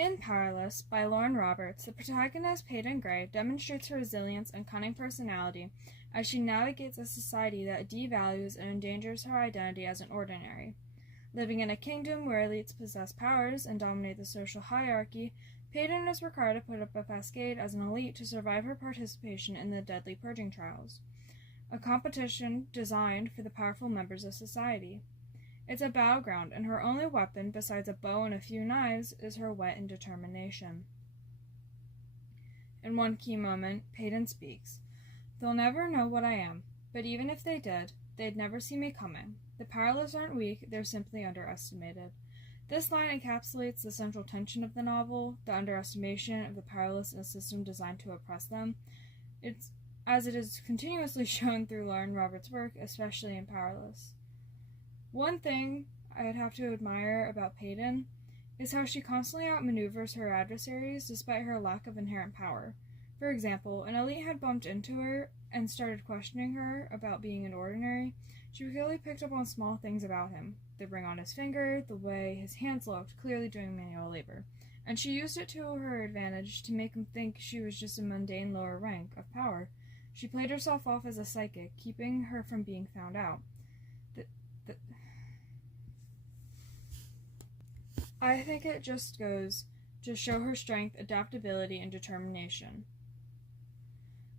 In Powerless, by Lauren Roberts, the protagonist, Peyton Gray, demonstrates her resilience and cunning personality as she navigates a society that devalues and endangers her identity as an ordinary. Living in a kingdom where elites possess powers and dominate the social hierarchy, Peyton is required to put up a facade as an elite to survive her participation in the deadly purging trials, a competition designed for the powerful members of society. It's a battleground, and her only weapon, besides a bow and a few knives, is her wit and determination. In one key moment, Peyton speaks. "They'll never know what I am, but even if they did, they'd never see me coming. The powerless aren't weak, they're simply underestimated." This line encapsulates the central tension of the novel, the underestimation of the powerless in a system designed to oppress them. As it is continuously shown through Lauren Roberts' work, especially in Powerless. One thing I'd have to admire about Peyton is how she constantly outmaneuvers her adversaries despite her lack of inherent power. For example, an elite had bumped into her and started questioning her about being an ordinary. She quickly picked up on small things about him, the ring on his finger, the way his hands looked, clearly doing manual labor, and she used it to her advantage to make him think she was just a mundane lower rank of power. She played herself off as a psychic, keeping her from being found out. I think it just goes to show her strength, adaptability, and determination.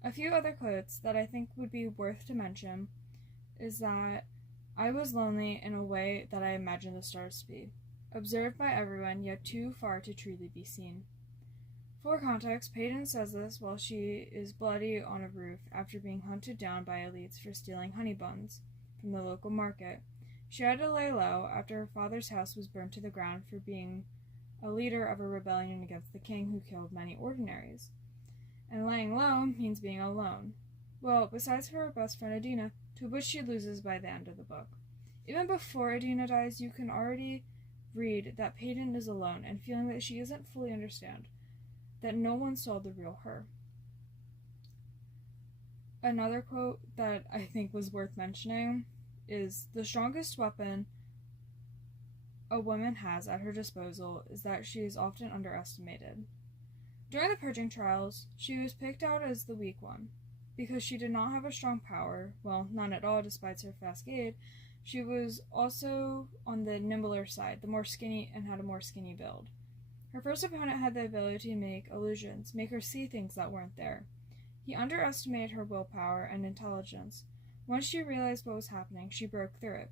A few other quotes that I think would be worth to mention is that I was lonely in a way that I imagined the stars to be, observed by everyone, yet too far to truly be seen. For context, Peyton says this while she is bloody on a roof after being hunted down by elites for stealing honey buns from the local market. She had to lay low after her father's house was burned to the ground for being a leader of a rebellion against the king who killed many ordinaries. And laying low means being alone. Well, besides for her best friend Adina, to which she loses by the end of the book. Even before Adina dies, you can already read that Peyton is alone and feeling that she doesn't fully understand, that no one saw the real her. Another quote that I think was worth mentioning is, "The strongest weapon a woman has at her disposal is that she is often underestimated." During the purging trials, she was picked out as the weak one. Because she did not have a strong power, well, none at all despite her facade, she was also on the nimbler side, the more skinny, and had a more skinny build. Her first opponent had the ability to make illusions, make her see things that weren't there. He underestimated her willpower and intelligence. Once she realized what was happening, she broke through it.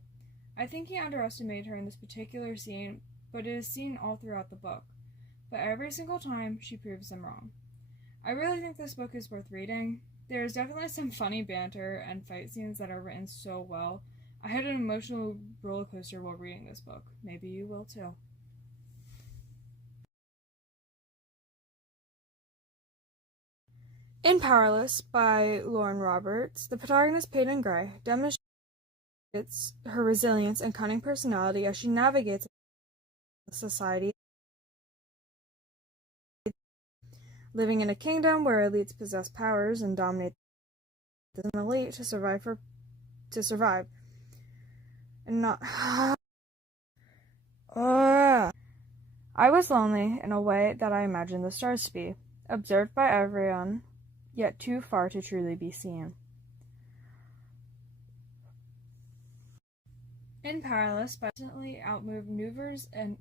I think he underestimated her in this particular scene, but it is seen all throughout the book. But every single time, she proves them wrong. I really think this book is worth reading. There is definitely some funny banter and fight scenes that are written so well. I had an emotional roller coaster while reading this book. Maybe you will too. In Powerless, by Lauren Roberts, the protagonist, Peyton Gray, demonstrates her resilience and cunning personality as she navigates society, living in a kingdom where elites possess powers and dominate an elite to survive. And not I was lonely in a way that I imagined the stars to be, observed by everyone, yet too far to truly be seen. In Powerless, constantly outmaneuvers and